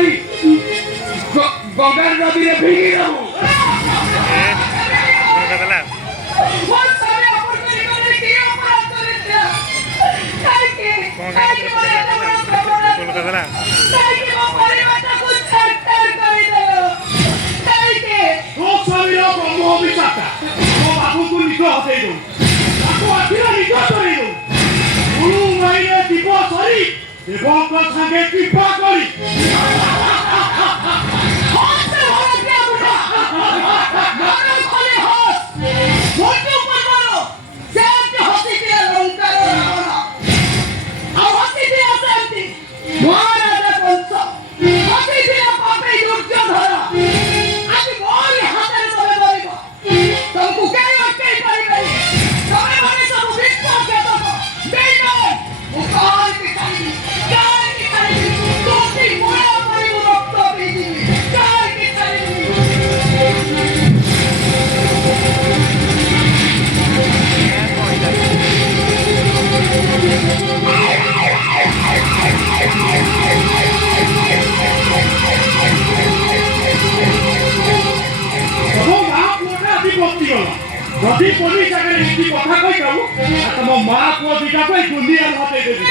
মারি গঙ্গার নদীরে ভেঙে দেবো। বাবুকে নিজ হতেই দেব, তাকে আখিরা নিজ ধরেই দেব। গুরু মাইনে দিব সরি, দেবক সাথে কৃপা করি। যদি পুলিশ আগে এমনি কথা কই যাও তম মা পুଅ দিটা কই গুন্দিয়া হাতে দেবি।